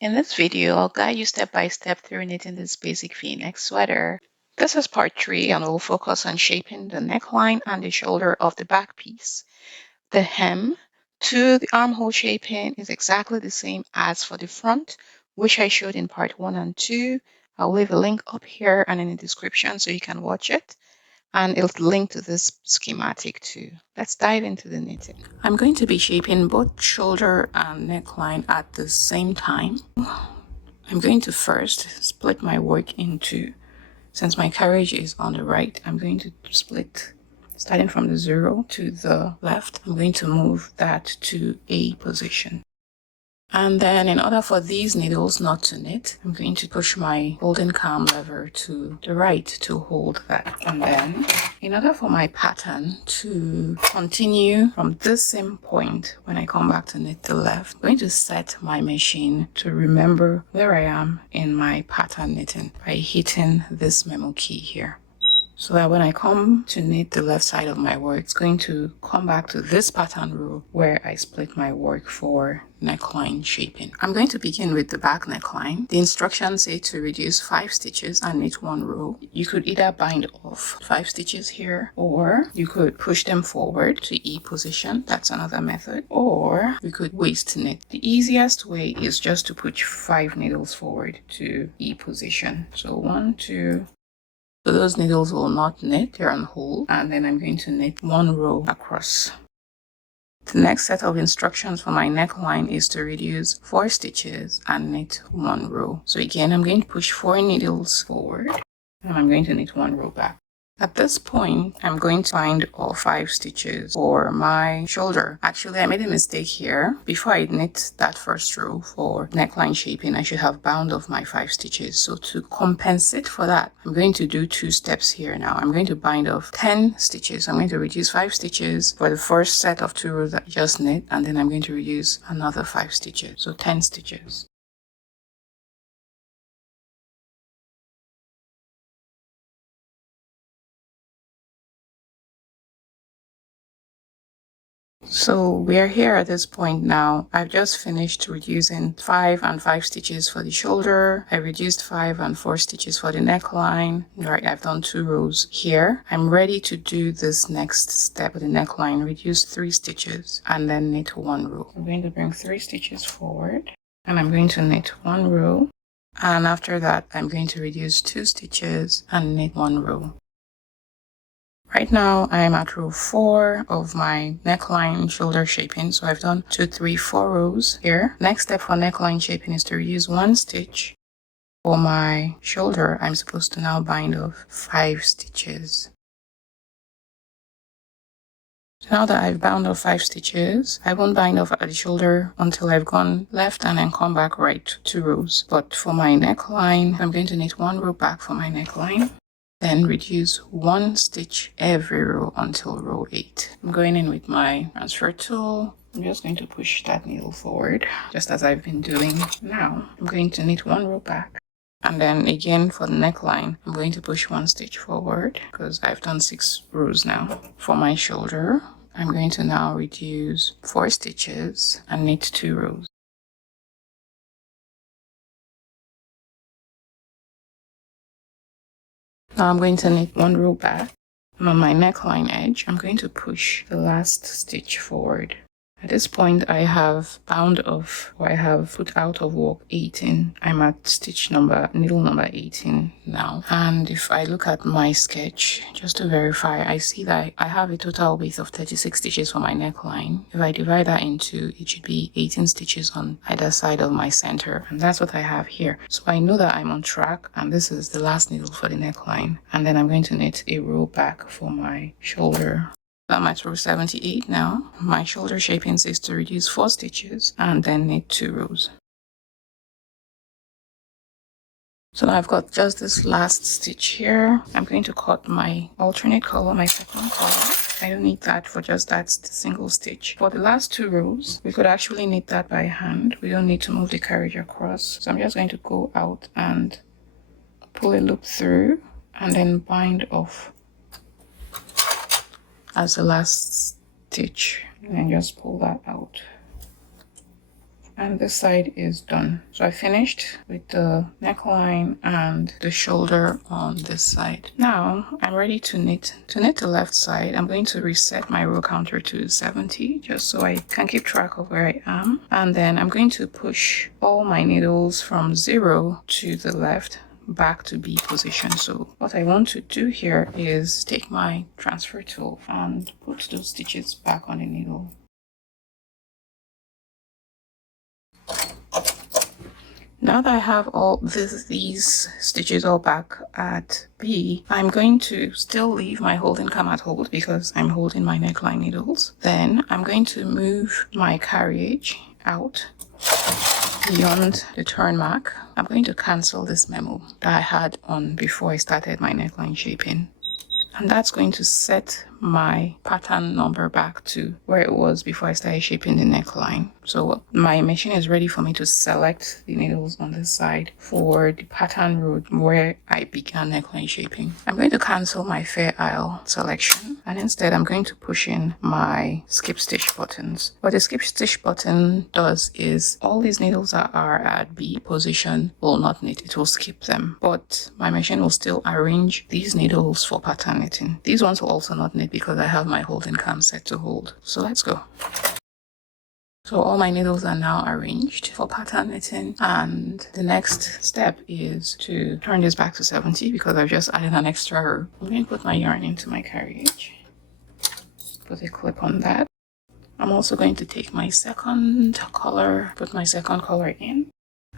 In this video, I'll guide you step by step through knitting this basic V-neck sweater. This is part 3 and we'll focus on shaping the neckline and the shoulder of the back piece. The hem to the armhole shaping is exactly the same as for the front, which I showed in part 1 and 2. I'll leave a link up here and in the description so you can watch it. And it'll link to this schematic too. Let's dive into the knitting. I'm going to be shaping both shoulder and neckline at the same time. I'm going to first split my work into, since my carriage is on the right, I'm going to split starting from the 0 to the left. I'm going to move that to A position. And then in order for these needles not to knit, I'm going to push my holding cam lever to the right to hold that. And then in order for my pattern to continue from this same point when I come back to knit the left, I'm going to set my machine to remember where I am in my pattern knitting by hitting this memo key here. So that when I come to knit the left side of my work, it's going to come back to this pattern row where I split my work for neckline shaping. I'm going to begin with the back neckline. The instructions say to reduce 5 stitches and knit 1 row. You could either bind off 5 stitches here, or you could push them forward to E position. That's another method. Or we could waist knit. The easiest way is just to push 5 needles forward to E position. So 1, 2, so those needles will not knit, they're on hold, and then I'm going to knit 1 row across. The next set of instructions for my neckline is to reduce 4 stitches and knit 1 row. So again, I'm going to push 4 needles forward and I'm going to knit 1 row back. At this point, I'm going to bind all 5 stitches for my shoulder. Actually, I made a mistake here. Before I knit that first row for neckline shaping, I should have bound off my 5 stitches. So to compensate for that, I'm going to do 2 steps here now. I'm going to bind off 10 stitches. I'm going to reduce 5 stitches for the first set of 2 rows that I just knit, and then I'm going to reduce another 5 stitches. So 10 stitches. So we are here at this point now. I've just finished reducing 5 and 5 stitches for the shoulder. I reduced 5 and 4 stitches for the neckline. Right, I've done 2 rows here. I'm ready to do this next step of the neckline. Reduce 3 stitches and then knit 1 row. I'm going to bring 3 stitches forward and I'm going to knit 1 row. And after that, I'm going to reduce 2 stitches and knit 1 row. Right now, I'm at row 4 of my neckline shoulder shaping. So I've done 2, 3, 4 rows here. Next step for neckline shaping is to reduce 1 stitch. For my shoulder, I'm supposed to now bind off 5 stitches. So now that I've bound off 5 stitches, I won't bind off at the shoulder until I've gone left and then come back right 2 rows. But for my neckline, I'm going to knit 1 row back for my neckline. Then reduce 1 stitch every row until row 8. I'm going in with my transfer tool. I'm just going to push that needle forward, just as I've been doing now. I'm going to knit 1 row back. And then again for the neckline, I'm going to push 1 stitch forward because I've done 6 rows now. For my shoulder, I'm going to now reduce 4 stitches and knit 2 rows. Now I'm going to knit 1 row back, and on my neckline edge, I'm going to push the last stitch forward. At this point, I have bound off, or I have put out of work 18. I'm at needle number 18 now. And if I look at my sketch, just to verify, I see that I have a total width of 36 stitches for my neckline. If I divide that in 2, it should be 18 stitches on either side of my center. And that's what I have here. So I know that I'm on track, and this is the last needle for the neckline. And then I'm going to knit a row back for my shoulder. I'm at row 78 now. My shoulder shaping says to reduce 4 stitches and then knit 2 rows. So now I've got just this last stitch here. I'm going to cut my alternate color, my second color. I don't need that for just that single stitch. For the last 2 rows, we could actually knit that by hand. We don't need to move the carriage across. So I'm just going to go out and pull a loop through and then bind off as the last stitch, and then just pull that out and this side is done. So I finished with the neckline and the shoulder on this side. Now I'm ready to knit. To knit the left side, I'm going to reset my row counter to 70 just so I can keep track of where I am. And then I'm going to push all my needles from 0 to the left back to B position. So what I want to do here is take my transfer tool and put those stitches back on the needle. Now that I have all these stitches all back at B, I'm going to still leave my holding cam at hold because I'm holding my neckline needles. Then I'm going to move my carriage out beyond the turn mark. I'm going to cancel this memo that I had on before I started my neckline shaping. And that's going to set my pattern number back to where it was before I started shaping the neckline. So my machine is ready for me to select the needles on this side for the pattern row where I began neckline shaping. I'm going to cancel my Fair Isle selection and instead I'm going to push in my skip stitch buttons. What the skip stitch button does is all these needles that are at B position will not knit, it will skip them, but my machine will still arrange these needles for pattern knitting. These ones will also not knit because I have my holding cam set to hold. So let's go. So all my needles are now arranged for pattern knitting, and the next step is to turn this back to 70 because I've just added an extra row. I'm going to put my yarn into my carriage, put a clip on that. I'm also going to take my second color, put my second color in.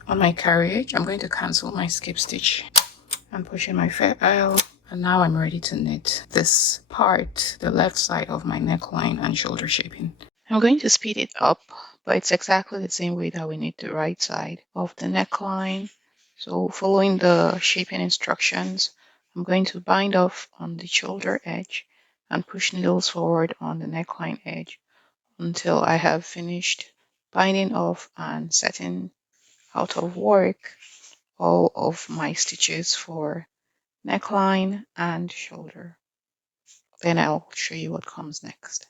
On my carriage, I'm going to cancel my skip stitch and push in my Fair Isle. And now I'm ready to knit this part, the left side of my neckline and shoulder shaping. I'm going to speed it up, but it's exactly the same way that we knit the right side of the neckline. So following the shaping instructions, I'm going to bind off on the shoulder edge and push needles forward on the neckline edge until I have finished binding off and setting out of work all of my stitches for neckline and shoulder. Then I'll show you what comes next.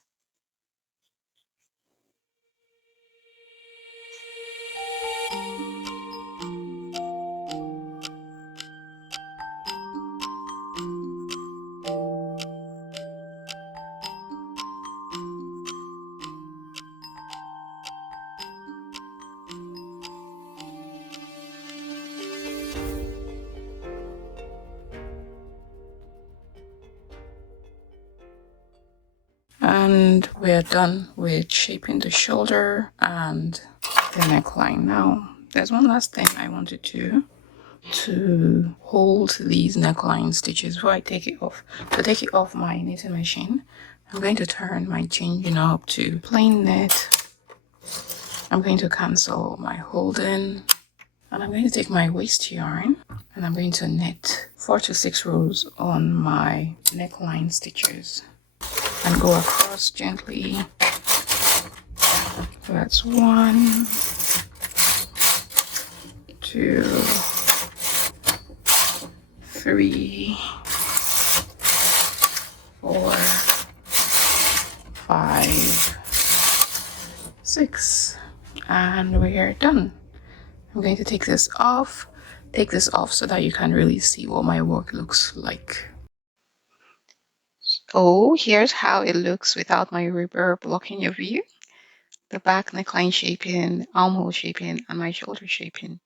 And we're done with shaping the shoulder and the neckline. Now, there's one last thing I want to do to hold these neckline stitches before I take it off. To take it off my knitting machine, I'm going to turn my chain knob to plain knit. I'm going to cancel my holding, and I'm going to take my waste yarn and I'm going to knit 4 to 6 rows on my neckline stitches and go across gently. So that's 1, 2, 3, 4, 5, 6, and we're done. I'm going to take this off so that you can really see what my work looks like. Oh, here's how it looks without my rubber blocking your view. The back neckline shaping, armhole shaping, and my shoulder shaping.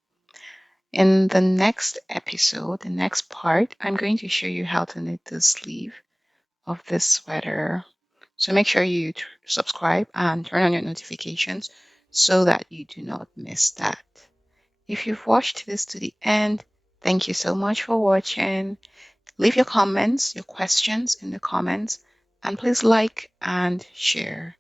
In the next episode, the next part, I'm going to show you how to knit the sleeve of this sweater. So make sure you subscribe and turn on your notifications so that you do not miss that. If you've watched this to the end, thank you so much for watching. Leave your comments, your questions in the comments, and please like and share.